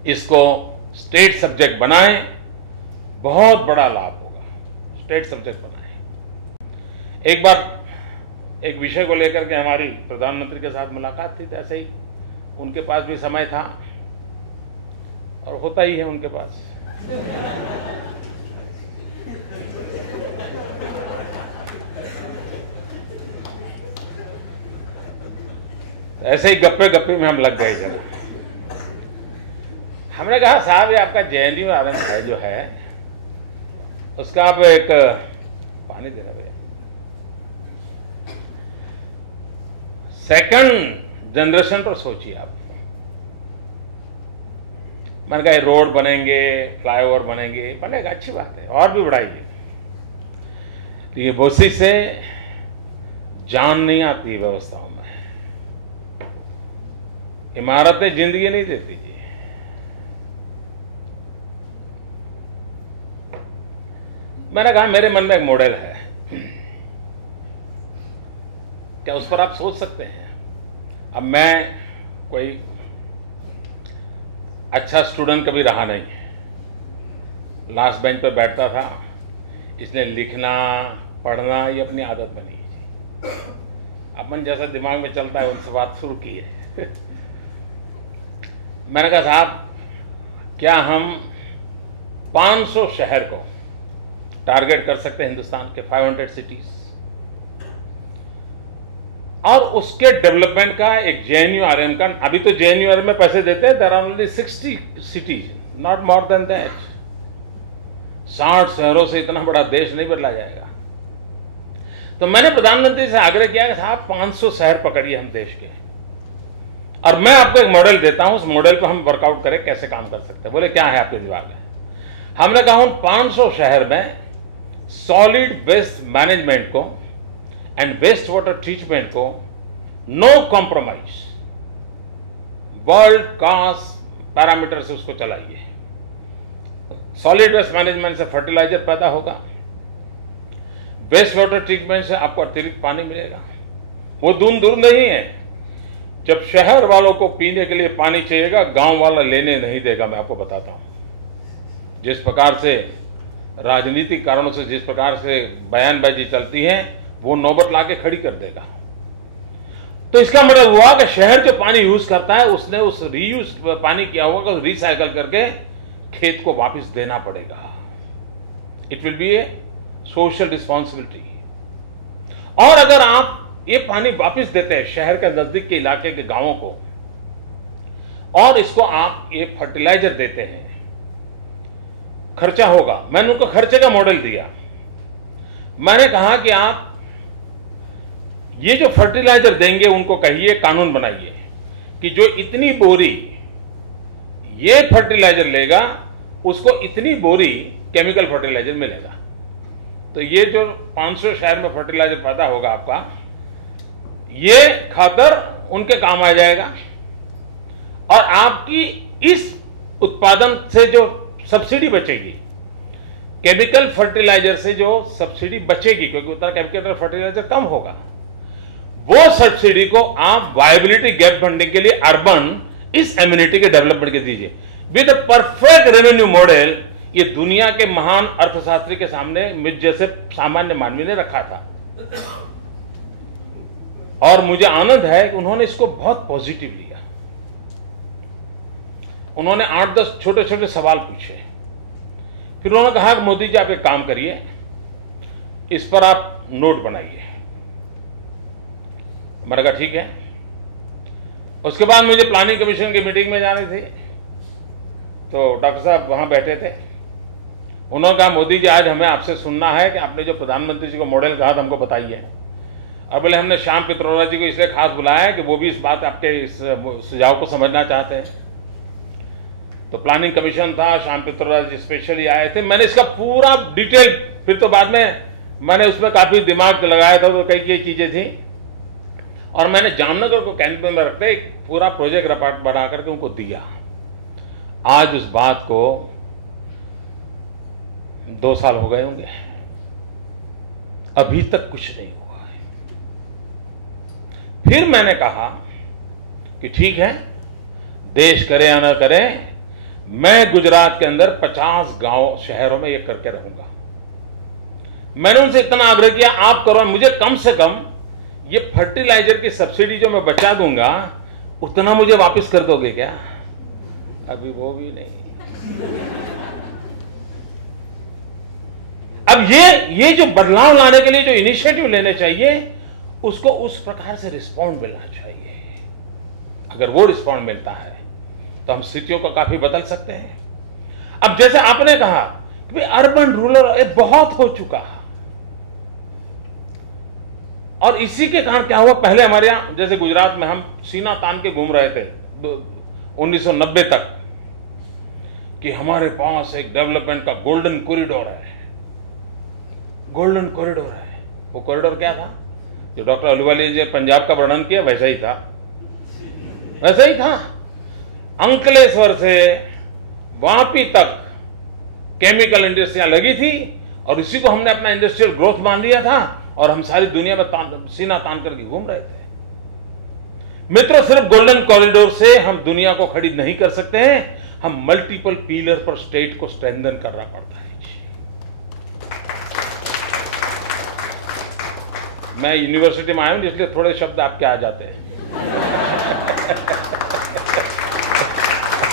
इसको स्टेट सब्जेक्ट बनाए, बहुत बड़ा लाभ होगा। स्टेट सब्जेक्ट बनाए। एक बार एक विषय को लेकर के हमारी प्रधानमंत्री के साथ मुलाकात थी, तो ऐसे ही उनके पास भी समय था, और होता ही है उनके पास। ऐसे ही गप्पे गप्पे में हम लग गए जरा। हमने कहा साहब, ये आपका जेएनयू आरएम जो है उसका आप एक पानी देना भैया, सेकंड जनरेशन पर सोचिए आप। मैंने कहा रोड बनेंगे, फ्लाईओवर बनेंगे, बनेगा, अच्छी बात है, और भी बढ़ाइए। तो ये बोसी से जान नहीं आती व्यवस्थाओं में, इमारतें जिंदगी नहीं देती जी। मैंने कहा मेरे मन में एक मॉडल है, क्या उस पर आप सोच सकते हैं? अब मैं कोई अच्छा स्टूडेंट कभी रहा नहीं, लास्ट बेंच पर बैठता था, इसलिए लिखना पढ़ना ये अपनी आदत बनी है। अपन जैसा दिमाग में चलता है उनसे बात शुरू की है। मैंने कहा साहब, क्या हम 500 शहर को टारगेट कर सकते हैं, हिंदुस्तान के 500 सिटीज, और उसके डेवलपमेंट का एक जेएनयूआरएम का, अभी तो जेएनयूआरएम में पैसे देते हैं, there are only 60 cities, not more than that. 60 शहरों से इतना बड़ा देश नहीं बदला जाएगा। तो मैंने प्रधानमंत्री से आग्रह किया कि साहब 500 शहर पकड़िए हम देश के, और मैं आपको एक मॉडल देता हूं, उस मॉडल पर हम वर्कआउट करें कैसे काम कर सकते हैं। बोले क्या है आपके दिमाग में? हमने कहा उन 500 शहर में सॉलिड वेस्ट मैनेजमेंट को एंड वेस्ट वाटर ट्रीटमेंट को no compromise, world class parameter से उसको चलाइए। सॉलिड वेस्ट मैनेजमेंट से फर्टिलाइजर पैदा होगा, वेस्ट वाटर ट्रीटमेंट से आपको अतिरिक्त पानी मिलेगा। वो दूर नहीं है, जब शहर वालों को पीने के लिए पानी चाहिएगा, गांव वाला लेने नहीं देगा। मैं आपको बताता हूं, जिस प्रकार से राजनीतिक कारणों से जिस प्रकार से बयानबाजी चलती है, वो नौबत लाके खड़ी कर देगा। तो इसका मतलब हुआ कि शहर जो पानी यूज करता है, उसने उस रीयूज पानी किया होगा, रिसाइकल करके खेत को वापस देना पड़ेगा। It will be A social responsibility. और अगर आप ये पानी वापस देते हैं शहर के नजदीक के इलाके के गांवों को, और इसको आप ये फर्टिलाइजर देते हैं, खर्चा होगा। मैंने उनको खर्चे का मॉडल दिया। मैंने कहा कि आप ये जो फर्टिलाइजर देंगे उनको कहिए, कानून बनाइए कि जो इतनी बोरी ये फर्टिलाइजर लेगा उसको इतनी बोरी केमिकल फर्टिलाइजर मिलेगा। तो ये जो 500 शहर में फर्टिलाइजर पैदा होगा आपका, ये खातर उनके काम आ जाएगा और आपकी इस उत्पादन से जो सब्सिडी बचेगी, केमिकल फर्टिलाइजर से जो सब्सिडी बचेगी, क्योंकि उतना केमिकल फर्टिलाइजर कम होगा, वो सब्सिडी को आप वायबिलिटी गैप फंडिंग के लिए अर्बन इस एम्यूनिटी के डेवलपमेंट के दीजिए विद परफेक्ट रेवेन्यू मॉडल। ये दुनिया के महान अर्थशास्त्री के सामने मुझ जैसे सामान्य मानवी ने रखा था और मुझे आनंद है कि उन्होंने इसको बहुत पॉजिटिव लिया। उन्होंने 8-10 छोटे छोटे सवाल पूछे, फिर उन्होंने कहा कि मोदी जी आप एक काम करिए, इस पर आप नोट बनाइए। मैंने कहा ठीक है। उसके बाद मुझे प्लानिंग कमीशन की मीटिंग में जानी थी, तो डॉक्टर साहब वहां बैठे थे। उन्होंने कहा मोदी जी आज हमें आपसे सुनना है कि आपने जो प्रधानमंत्री जी को मॉडल कहा था हमको बताइए। अब बोले हमने श्याम पित्रोदा जी को इसलिए खास बुलाया है कि वो भी इस बात आपके इस सुझाव को समझना चाहते हैं। तो प्लानिंग कमीशन था, श्याम पित्रोदा जी स्पेशली आए थे। मैंने इसका पूरा डिटेल, फिर तो बाद में मैंने उसमें काफी दिमाग लगाया था, तो कई चीजें थी और मैंने जामनगर को कैंप में रखते एक पूरा प्रोजेक्ट रिपोर्ट बना करके उनको दिया। आज उस बात को 2 साल हो गए होंगे, अभी तक कुछ नहीं हुआ है। फिर मैंने कहा कि ठीक है, देश करे या ना करे, मैं गुजरात के अंदर 50 गांव शहरों में ये करके रहूंगा। मैंने उनसे इतना आग्रह किया आप करो, मुझे कम से कम ये फर्टिलाइजर की सब्सिडी जो मैं बचा दूंगा उतना मुझे वापस कर दोगे क्या? अभी वो भी नहीं। अब ये जो बदलाव लाने के लिए जो इनिशिएटिव लेने चाहिए उसको उस प्रकार से रिस्पॉन्ड मिलना चाहिए। अगर वो रिस्पॉन्ड मिलता है तो हम स्थितियों को काफी बदल सकते हैं। अब जैसे आपने कहा कि अर्बन रूरल बहुत हो चुका है और इसी के कारण क्या हुआ, पहले हमारे यहां जैसे गुजरात में हम सीना तान के घूम रहे थे 1990 तक कि हमारे पास एक डेवलपमेंट का गोल्डन कॉरिडोर है। गोल्डन कॉरिडोर है, वो कॉरिडोर क्या था जो डॉक्टर अहलूवालिया जी ने पंजाब का वर्णन किया, वैसा ही था, वैसा ही था। अंकलेश्वर से वापी तक केमिकल इंडस्ट्रियां लगी थी और इसी को हमने अपना इंडस्ट्रियल ग्रोथ मान लिया था और हम सारी दुनिया में सीना तान करके घूम रहे थे। मित्रों, सिर्फ गोल्डन कॉरिडोर से हम दुनिया को खड़ी नहीं कर सकते हैं, हम मल्टीपल पिलर पर स्टेट को स्ट्रेंथन करना पड़ता है। मैं यूनिवर्सिटी में आया हूं इसलिए थोड़े शब्द आपके आ जाते हैं।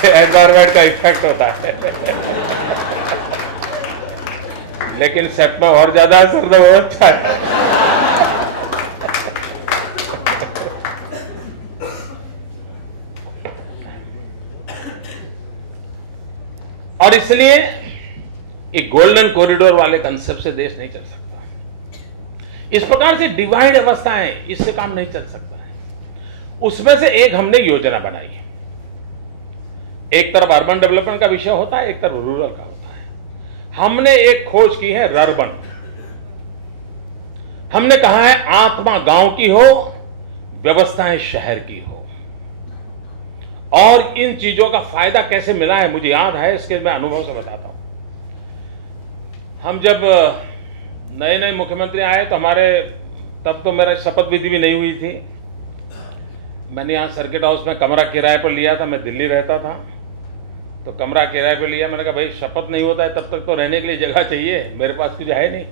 एनवायरमेंट का इफेक्ट होता है लेकिन सेट में और ज्यादा असर तो वो अच्छा है। और इसलिए एक गोल्डन कॉरिडोर वाले कंसेप्ट से देश नहीं चल सकता। इस प्रकार से डिवाइड अवस्थाएं, इससे काम नहीं चल सकता है। उसमें से एक हमने योजना बनाई है। एक तरफ अर्बन डेवलपमेंट का विषय होता है, एक तरफ रूरल का होता है। हमने एक खोज की है रर्बन। हमने कहा है आत्मा गांव की हो, व्यवस्थाएं शहर की हो। और इन चीजों का फायदा कैसे मिला है मुझे याद है, इसके मैं अनुभव से बताता हूं। हम जब नए नए मुख्यमंत्री आए तो तब तो मेरा शपथ विधि भी नहीं हुई थी। मैंने यहाँ सर्किट हाउस में कमरा किराए पर लिया था, मैं दिल्ली रहता था तो कमरा किराए पर लिया। मैंने कहा भाई शपथ नहीं होता है तब तक तो रहने के लिए जगह चाहिए, मेरे पास कुछ है नहीं।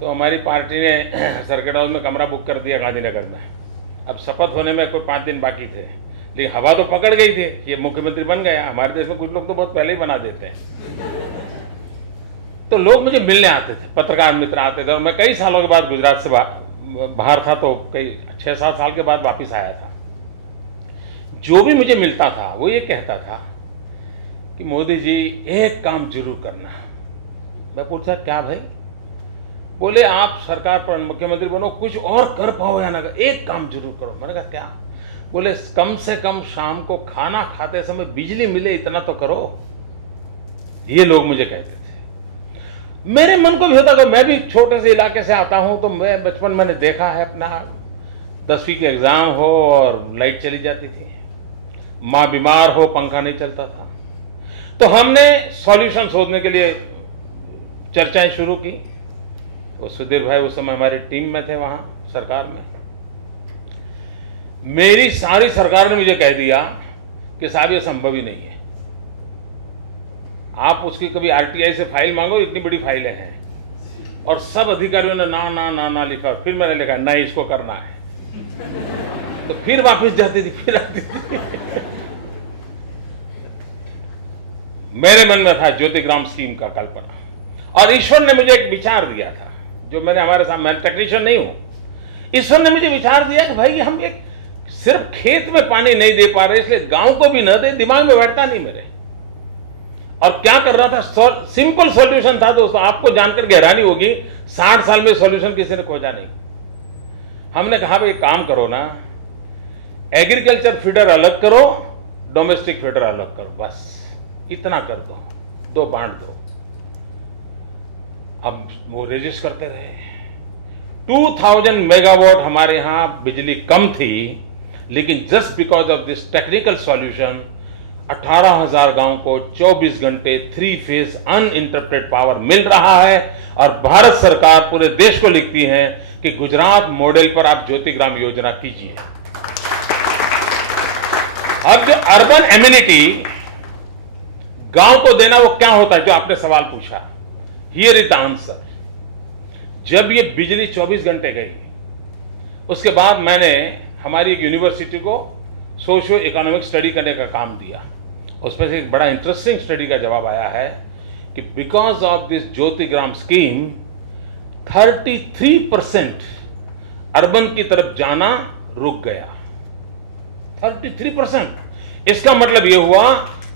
तो हमारी पार्टी ने सर्किट हाउस में कमरा बुक कर दिया गांधीनगर में। अब शपथ होने में कोई 5 दिन बाकी थे, लेकिन हवा तो पकड़ गई थी, ये मुख्यमंत्री बन गया। हमारे देश में कुछ लोग तो बहुत पहले ही बना देते हैं। तो लोग मुझे मिलने आते थे, पत्रकार मित्र आते थे और मैं कई सालों के बाद गुजरात से बाहर था, तो कई 6-7 साल के बाद वापस आया था। जो भी मुझे मिलता था वो ये कहता था कि मोदी जी एक काम जरूर करना। मैं पूछा क्या भाई? बोले आप सरकार पर मुख्यमंत्री बनो, कुछ और कर पाओ या ना कर, एक काम जरूर करो। मैंने कहा क्या? बोले कम से कम शाम को खाना खाते समय बिजली मिले इतना तो करो। ये लोग मुझे कहते थे। मेरे मन को भी होता कि मैं भी छोटे से इलाके से आता हूं, तो मैं बचपन मैंने देखा है अपना 10वीं के एग्जाम हो और लाइट चली जाती थी, माँ बीमार हो पंखा नहीं चलता था, तो हमने सॉल्यूशन शोधने के लिए चर्चाएं शुरू की। वो सुधीर भाई उस समय हमारी टीम में थे वहां सरकार में। मेरी सारी सरकार ने मुझे कह दिया कि साहब ये संभव ही नहीं है, आप उसकी कभी आरटीआई से फाइल मांगो, इतनी बड़ी फाइलें हैं। और सब अधिकारियों ने ना ना ना ना लिखा। फिर मैंने लिखा नहीं, इसको करना है। तो फिर वापस जाती थी, फिर आती थी। मेरे मन में था ज्योतिग्राम स्कीम का कल्पना, और ईश्वर ने मुझे एक विचार दिया था जो मैंने हमारे साथ, मैं टेक्नीशियन नहीं हूं, ईश्वर ने मुझे विचार दिया कि भाई हम एक सिर्फ खेत में पानी नहीं दे पा रहे इसलिए गांव को भी न दे। दिमाग में बैठता नहीं मेरे। और क्या कर रहा था? सिंपल सॉल्यूशन था दोस्तों, आपको जानकर हैरानी होगी, 60 साल में सॉल्यूशन किसी ने खोजा नहीं। हमने कहा भाई काम करो ना, एग्रीकल्चर फीडर अलग करो, डोमेस्टिक फीडर अलग करो, बस इतना कर दो बांट दो। अब वो रजिस्टर करते रहे। 2000 मेगावाट हमारे यहां बिजली कम थी, लेकिन just because of this technical solution 18,000 गांव को 24 घंटे 3 फेज अनइंटरप्टेड पावर मिल रहा है। और भारत सरकार पूरे देश को लिखती है कि गुजरात मॉडल पर आप ज्योतिग्राम योजना कीजिए। अब जो अर्बन एम्यूनिटी गांव को देना, वो क्या होता है जो आपने सवाल पूछा, हियर इज द आंसर। जब ये बिजली 24 घंटे गई, उसके बाद मैंने हमारी एक यूनिवर्सिटी को सोशियो इकोनॉमिक स्टडी करने का काम दिया। उसमें से एक बड़ा इंटरेस्टिंग स्टडी का जवाब आया है कि because of this Jyotigram scheme 33% urban की तरफ जाना रुक गया। 33%। इसका मतलब यह हुआ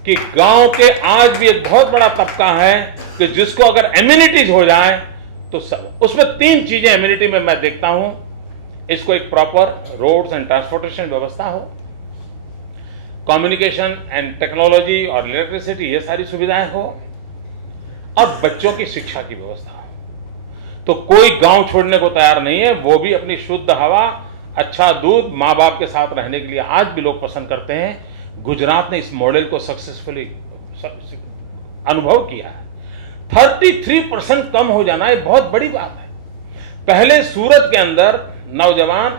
कि गांव के आज भी एक बहुत बड़ा तबका है कि जिसको अगर एम्यूनिटीज हो जाए तो सब, उसमें 3 चीजें एम्यूनिटी में मैं देखता हूं। इसको एक प्रॉपर रोड्स एंड ट्रांसपोर्टेशन व्यवस्था हो, कम्युनिकेशन एंड टेक्नोलॉजी और इलेक्ट्रिसिटी, ये सारी सुविधाएं हो, और बच्चों की शिक्षा की व्यवस्था हो। तो कोई गांव छोड़ने को तैयार नहीं है, वो भी अपनी शुद्ध हवा, अच्छा दूध, मां बाप के साथ रहने के लिए आज भी लोग पसंद करते हैं। गुजरात ने इस मॉडल को सक्सेसफुली अनुभव किया है। 33% कम हो जाना ये बहुत बड़ी बात है। पहले सूरत के अंदर नौजवान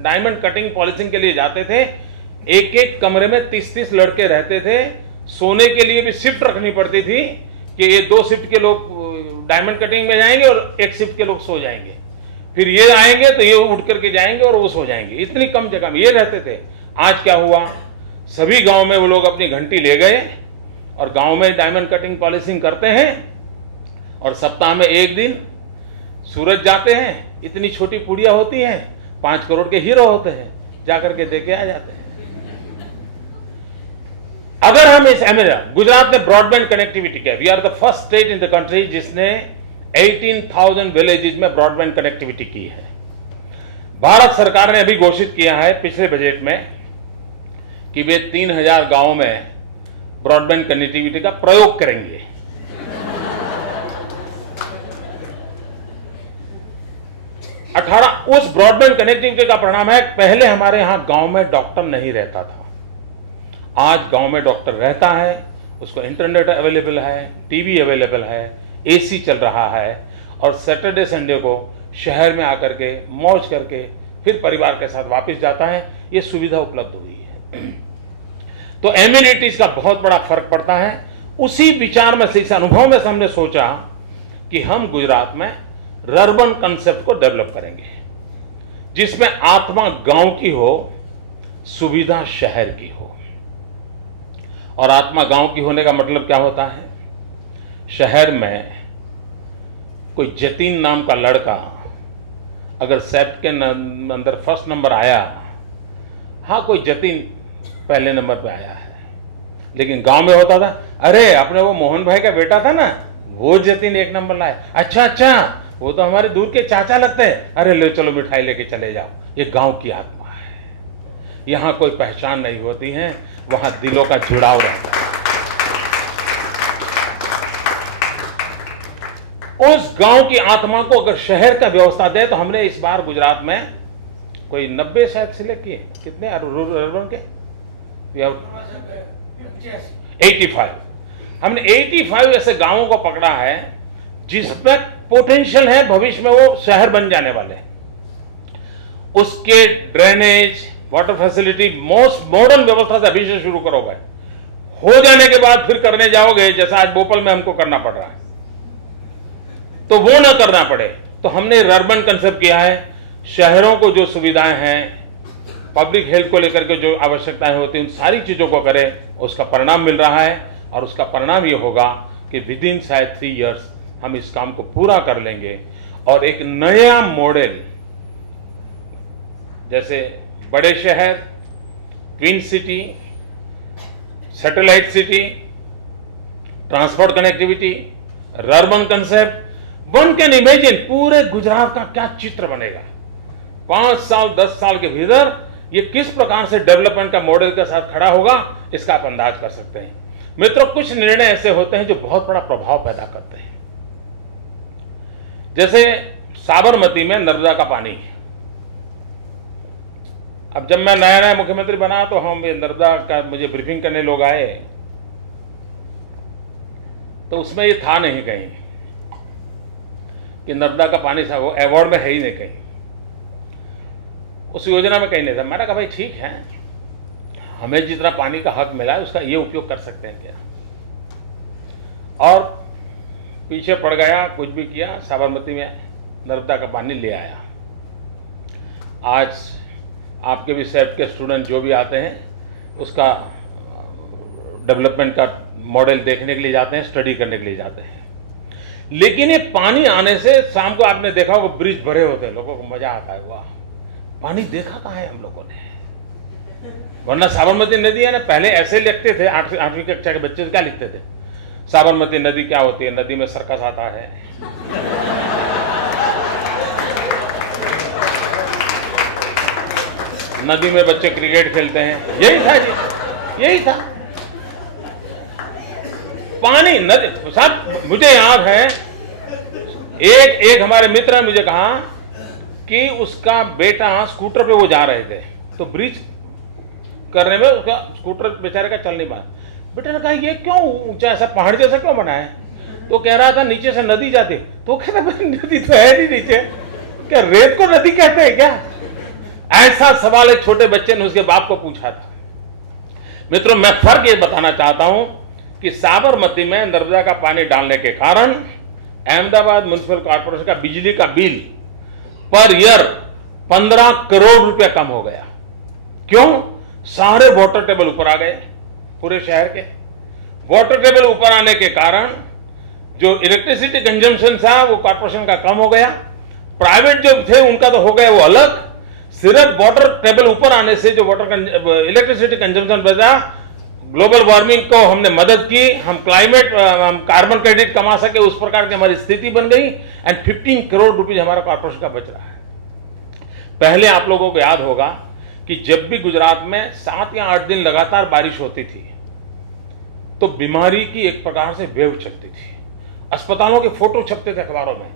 डायमंड कटिंग पॉलिशिंग के लिए जाते थे, एक एक कमरे में 30-30 लड़के रहते थे। सोने के लिए भी शिफ्ट रखनी पड़ती थी कि ये 2 शिफ्ट के लोग डायमंड कटिंग में जाएंगे और 1 शिफ्ट के लोग सो जाएंगे, फिर ये आएंगे तो ये उठ करके जाएंगे और वो सो जाएंगे। इतनी कम जगह में ये रहते थे। आज क्या हुआ, सभी गांव में वो लोग अपनी घंटी ले गए और गांव में डायमंड कटिंग पॉलिशिंग करते हैं, और सप्ताह में 1 दिन सूरत जाते हैं। इतनी छोटी पुड़िया होती हैं, 5 करोड़ के हीरो होते हैं, जाकर के देके आ जाते हैं। अगर हम इस गुजरात ने ब्रॉडबैंड कनेक्टिविटी किया, we are the first state in the country जिसने 18,000 विलेजेस में ब्रॉडबैंड कनेक्टिविटी की है। भारत सरकार ने अभी घोषित किया है पिछले बजट में कि वे 3,000 गांवों में ब्रॉडबैंड कनेक्टिविटी का प्रयोग करेंगे। उस ब्रॉडबैंड कनेक्टिविटी का परिणाम है, पहले हमारे यहां गांव में डॉक्टर नहीं रहता था, आज गांव में डॉक्टर रहता है, उसको इंटरनेट अवेलेबल है, टीवी अवेलेबल है, एसी चल रहा है, और सैटरडे संडे को शहर में आकर के मौज करके फिर परिवार के साथ वापस जाता है। ये सुविधा उपलब्ध हुई है। तो एम्यूनिटीज का बहुत बड़ा फर्क पड़ता है। उसी विचार में से, इस अनुभव में से हमने सोचा कि हम गुजरात में रर्बन कंसेप्ट को डेवलप करेंगे, जिसमें आत्मा गांव की हो, सुविधा शहर की हो। और आत्मा गांव की होने का मतलब क्या होता है? शहर में कोई जतीन नाम का लड़का अगर सेप्ट के अंदर फर्स्ट नंबर आया, हाँ कोई जतीन पहले नंबर पे आया है। लेकिन गांव में होता था, अरे अपने वो मोहन भाई का बेटा था ना, वो जतिन 1 नंबर लाए, अच्छा अच्छा वो तो हमारे दूर के चाचा लगते हैं, अरे ले चलो मिठाई लेके चले जाओ। ये गांव की आत्मा है। यहां कोई पहचान नहीं होती है, वहां दिलों का जुड़ाव रहता है। उस गांव की आत्मा को अगर शहर का व्यवस्था दे, तो हमने इस बार गुजरात में कोई 90 शायद सिलेक्ट किए, कितने अर्बन के 85। हमने 85 ऐसे गांवों को पकड़ा है जिसमें पोटेंशियल है, भविष्य में वो शहर बन जाने वाले हैं। उसके drainage, water facility, most modern व्यवस्था से अभी से शुरू करोगे, हो जाने के बाद फिर करने जाओगे जैसा आज भोपाल में हमको करना पड़ रहा है, तो वो ना करना पड़े। तो हमने अर्बन कंसेप्ट किया है। शहरों को जो सुविधाएं हैं, पब्लिक हेल्थ को लेकर के जो आवश्यकताएं होती हैं, उन सारी चीजों को करें, उसका परिणाम मिल रहा है। और उसका परिणाम ये होगा कि विद इन शायद 3 इयर्स हम इस काम को पूरा कर लेंगे और एक नया मॉडल, जैसे बड़े शहर, twin city, satellite city, transport connectivity, urban concept, one can imagine पूरे गुजरात का क्या चित्र बनेगा 5 साल 10 साल के भीतर। ये किस प्रकार से डेवलपमेंट का मॉडल के साथ खड़ा होगा, इसका आप अंदाज कर सकते हैं। मित्रों, कुछ निर्णय ऐसे होते हैं जो बहुत बड़ा प्रभाव पैदा करते हैं। जैसे साबरमती में नर्मदा का पानी। अब जब मैं नया नया मुख्यमंत्री बना तो हम नर्मदा का मुझे ब्रीफिंग करने लोग आए, तो उसमें ये था नहीं कहीं कि नर्मदा का पानी था, वो अवार्ड में है ही नहीं कहीं, उस योजना में कहीं नहीं था। मैंने कहा भाई ठीक है, हमें जितना पानी का हक मिला है उसका ये उपयोग कर सकते हैं क्या। और पीछे पड़ गया, कुछ भी किया, साबरमती में नर्मदा का पानी ले आया। आज आपके भी सेट के स्टूडेंट जो भी आते हैं उसका डेवलपमेंट का मॉडल देखने के लिए जाते हैं, स्टडी करने के लिए जाते हैं। लेकिन ये पानी आने से शाम को आपने देखा वो ब्रिज भरे होते हैं, लोगों को मजा आता है, वाह पानी देखा कहाँ है हम लोगों ने। वरना साबरमती नदी है ना, पहले ऐसे लिखते थे, 8वीं कक्षा के बच्चे क्या लिखते थे, साबरमती नदी क्या होती है, नदी में सर्कस आता है। नदी में बच्चे क्रिकेट खेलते हैं, यही था जी, यही था। पानी नदी साहब, मुझे याद है एक हमारे मित्र ने मुझे कहा कि उसका बेटा स्कूटर पे वो जा रहे थे, तो ब्रिज करने में उसका स्कूटर बेचारे का चल नहीं पाया। बेटे ने कहा ये क्यों ऊंचा, ऐसा पहाड़ जैसा क्यों बना है। तो कह रहा था नीचे से नदी जाती। तो कह रहा नदी तो है नहीं नीचे, क्या रेत को नदी कहते हैं क्या। ऐसा सवाल एक छोटे बच्चे ने उसके बाप को पूछा था। मित्रों, मैं फर्क ये बताना चाहता हूं कि साबरमती में नर्मदा का पानी डालने के कारण अहमदाबाद म्युनिसिपल कॉर्पोरेशन का बिजली का बिल पर ईयर 15 करोड़ रुपया कम हो गया। क्यों? सारे वाटर टेबल ऊपर आ गए, पूरे शहर के वाटर टेबल ऊपर आने के कारण जो इलेक्ट्रिसिटी कंजम्पशन था वो कॉर्पोरेशन का कम हो गया। प्राइवेट जो थे उनका तो हो गया वो अलग, सिर्फ वाटर टेबल ऊपर आने से जो वाटर इलेक्ट्रिसिटी कंजम्पशन बचा, ग्लोबल वार्मिंग को हमने मदद की, हम कार्बन क्रेडिट कमा सके, उस प्रकार की हमारी स्थिति बन गई। एंड 15 करोड़ रुपीज हमारा कॉर्पोरेशन का बच रहा है। पहले आप लोगों को याद होगा कि जब भी गुजरात में 7 या 8 दिन लगातार बारिश होती थी तो बीमारी की एक प्रकार से वेव चलती थी। अस्पतालों के फोटो छपते थे अखबारों में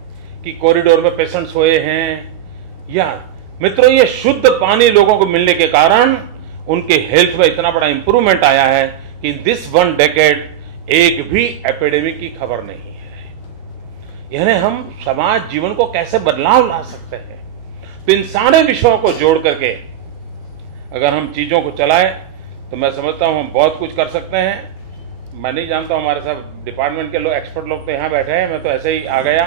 कि कॉरिडोर में पेशेंट सोए हैं। या मित्रों, ये शुद्ध पानी लोगों को मिलने के कारण उनके हेल्थ में इतना बड़ा इंप्रूवमेंट आया है कि इन दिस 1 डेकेड एक भी एपिडेमिक की खबर नहीं है। यानी हम समाज जीवन को कैसे बदलाव ला सकते हैं। तो इन सारे विषयों को जोड़ करके अगर हम चीजों को चलाएं तो मैं समझता हूं हम बहुत कुछ कर सकते हैं। मैं नहीं जानता हूं, हमारे साथ डिपार्टमेंट के लोग, एक्सपर्ट लोग तो यहाँ बैठे हैं, मैं तो ऐसे ही आ गया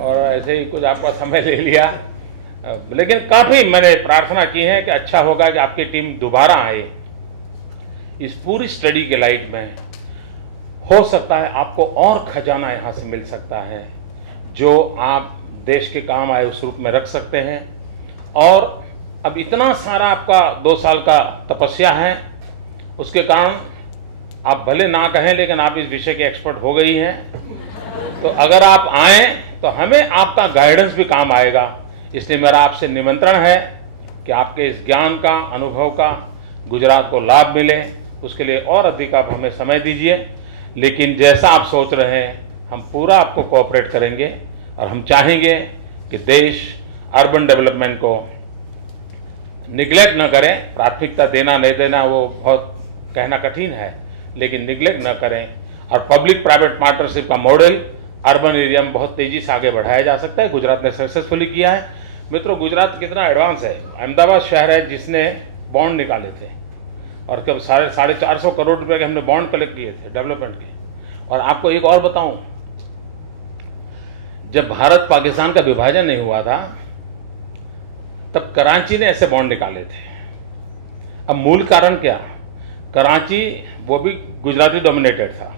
और ऐसे ही कुछ आपका समय ले लिया। लेकिन काफी मैंने प्रार्थना की है कि अच्छा होगा कि आपकी टीम दोबारा आए इस पूरी स्टडी के लाइट में। हो सकता है आपको और खजाना यहां से मिल सकता है जो आप देश के काम आए उस रूप में रख सकते हैं। और अब इतना सारा आपका 2 साल का तपस्या है, उसके कारण आप भले ना कहें, लेकिन आप इस विषय के एक्सपर्ट हो गई हैं, तो अगर आप आए तो हमें आपका गाइडेंस भी काम आएगा। इसलिए मेरा आपसे निमंत्रण है कि आपके इस ज्ञान का, अनुभव का गुजरात को लाभ मिले, उसके लिए और अधिक आप हमें समय दीजिए। लेकिन जैसा आप सोच रहे हैं, हम पूरा आपको कोऑपरेट करेंगे और हम चाहेंगे कि देश अर्बन डेवलपमेंट को निगलेक्ट न करें। प्राथमिकता देना नहीं देना वो बहुत कहना कठिन है, लेकिन निगलेक्ट न करें। और पब्लिक प्राइवेट पार्टनरशिप का मॉडल अर्बन एरिया में बहुत तेजी से आगे बढ़ाया जा सकता है। गुजरात ने सक्सेसफुली किया है। मित्रों, गुजरात कितना एडवांस है। अहमदाबाद शहर है जिसने बॉन्ड निकाले थे और कब 450 करोड़ रुपए के हमने बॉन्ड कलेक्ट किए थे डेवलपमेंट के। और आपको एक और बताऊं, जब भारत पाकिस्तान का विभाजन नहीं हुआ था तब कराची ने ऐसे बॉन्ड निकाले थे। अब मूल कारण क्या? कराची वो भी गुजराती डोमिनेटेड था।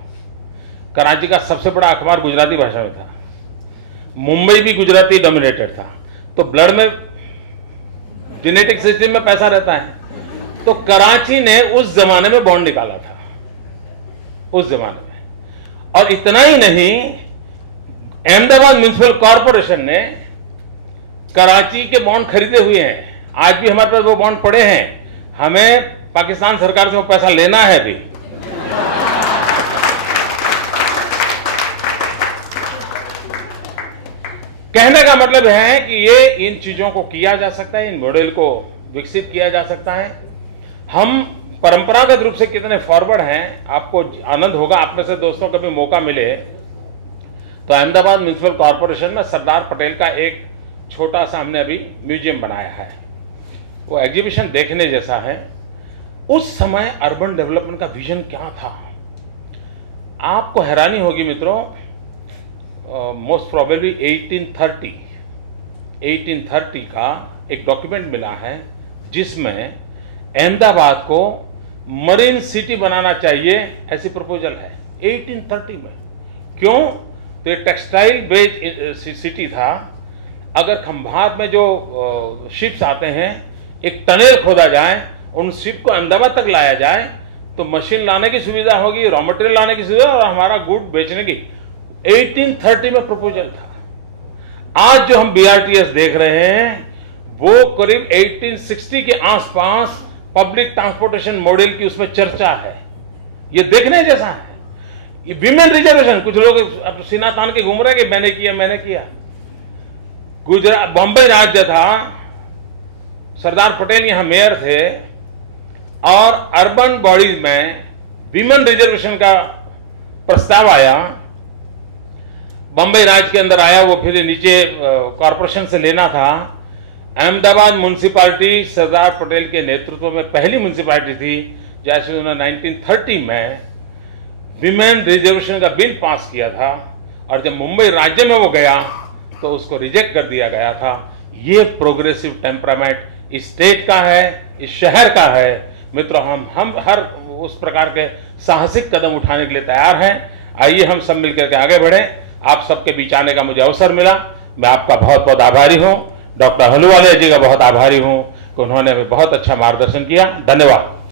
कराची का सबसे बड़ा अखबार गुजराती भाषा में था। मुंबई भी गुजराती डोमिनेटेड था। तो ब्लड में, जेनेटिक सिस्टम में पैसा रहता है। तो कराची ने उस जमाने में बॉन्ड निकाला था, उस जमाने में। और इतना ही नहीं, अहमदाबाद म्युनिसिपल कॉरपोरेशन ने कराची के बॉन्ड खरीदे हुए हैं। आज भी हमारे पास वो बॉन्ड पड़े हैं। हमें पाकिस्तान सरकार से वो पैसा लेना है भी। कहने का मतलब है कि ये इन चीजों को किया जा सकता है, इन मॉडल को विकसित किया जा सकता है। हम परंपरागत रूप से कितने फॉरवर्ड हैं, आपको आनंद होगा। आप में से दोस्तों कभी मौका मिले तो अहमदाबाद म्युनिसिपल कॉरपोरेशन में सरदार पटेल का एक छोटा सा हमने अभी म्यूजियम बनाया है। वो एग्जीबिशन देखने जैसा है। उस समय अर्बन डेवलपमेंट का विजन क्या था, आपको हैरानी होगी मित्रों। मोस्ट प्रोबेबली 1830 का एक डॉक्यूमेंट मिला है जिसमें अहमदाबाद को मरीन सिटी बनाना चाहिए, ऐसी प्रपोजल है 1830 में। क्यों? तो एक टेक्सटाइल बेस्ड सिटी था। अगर खंभात में जो शिप्स आते हैं, एक टनल खोदा जाए, उन शिप को अहमदाबाद तक लाया जाए तो मशीन लाने की सुविधा होगी, रॉ मटेरियल लाने की सुविधा और हमारा गुड बेचने की। 1830 में प्रपोजल था। आज जो हम बीआरटीएस देख रहे हैं वो करीब 1860 के आसपास पब्लिक ट्रांसपोर्टेशन मॉडल की उसमें चर्चा है। ये देखने जैसा है। ये विमेन रिजर्वेशन, कुछ लोग सीना तान के घूम रहे कि मैंने किया। गुजरात, बॉम्बे राज्य था, सरदार पटेल यहां मेयर थे और अर्बन बॉडीज में विमेन रिजर्वेशन का प्रस्ताव आया। बॉम्बे राज्य के अंदर आया, वो फिर नीचे कॉरपोरेशन से लेना था। अहमदाबाद म्युनिसिपैलिटी सरदार पटेल के नेतृत्व में पहली म्युनिसिपैलिटी थी जैसे उन्होंने 1930 में विमेन रिजर्वेशन का बिल पास किया था। और जब मुंबई राज्य में वो गया तो उसको रिजेक्ट कर दिया गया था। ये प्रोग्रेसिव टेम्परामेंट इस स्टेट का है, इस शहर का है। मित्रों, हम हर उस प्रकार के साहसिक कदम उठाने के लिए तैयार हैं। आइए हम सब मिलकर के आगे बढ़ें। आप सबके बीच आने का मुझे अवसर मिला, मैं आपका बहुत बहुत आभारी हूं। डॉक्टर अहलूवालिया जी का बहुत आभारी हूं कि उन्होंने हमें बहुत अच्छा मार्गदर्शन किया। धन्यवाद।